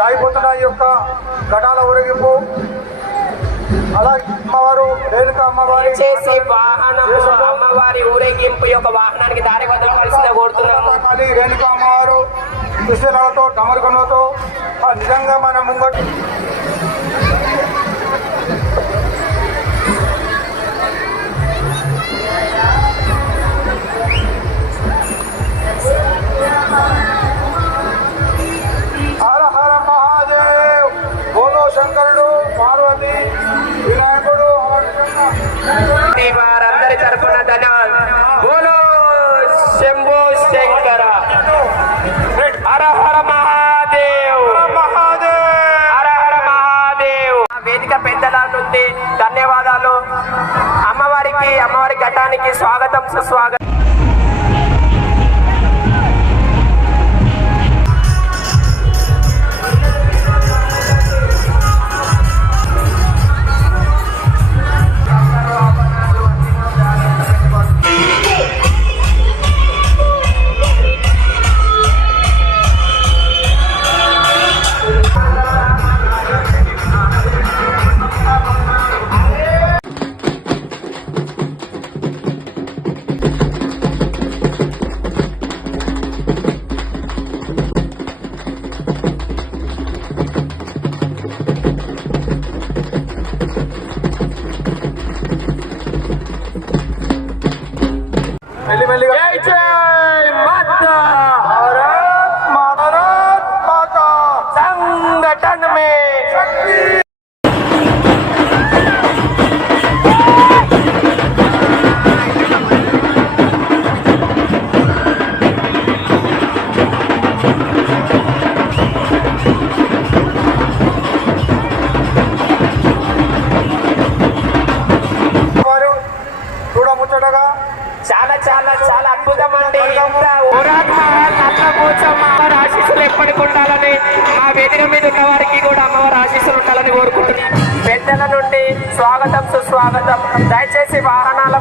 సాగిపోతున్న ఈ యొక్క ఘటాల ఊరేగింపు అలాగే అమ్మవారు రేణుక అమ్మవారి చేసి అమ్మవారి ఊరేగింపు యొక్క వాహనానికి దారి వదలవలసిందిగా కోరుతున్నాము. రేణుక అమ్మవారు కృష్ణలతో డమరుకములతో నిజంగా మన ముంగట్టు శంకరుడు పార్వతి వినాయకుడు వారందరి తరఫున బోలో శంభో శంకర హర హర మహాదేవ్ హర హర మహాదేవ్. వేదిక పెద్దల నుండి ధన్యవాదాలు. అమ్మవారి ఘటానికి స్వాగతం సుస్వాగతం. संगठन में చాలా చాలా చాలా అద్భుతం అండి. అమ్మవారి ఆశీస్సులు ఎప్పటికి ఉండాలని ఆ వేదిక మీద ఉన్న వారికి కూడా అమ్మవారి ఆశీస్సులు ఉండాలని కోరుకుంటున్నాను. పెద్దల నుండి స్వాగతం సుస్వాగతం. దయచేసి వాహనాల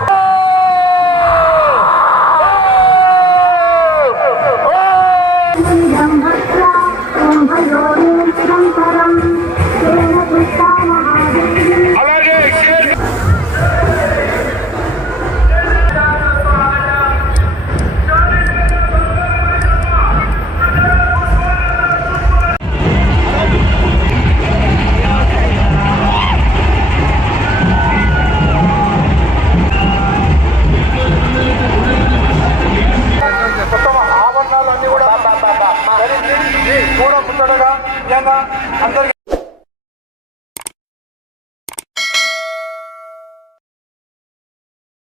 కూడా ముచ్చటగా అందరికీ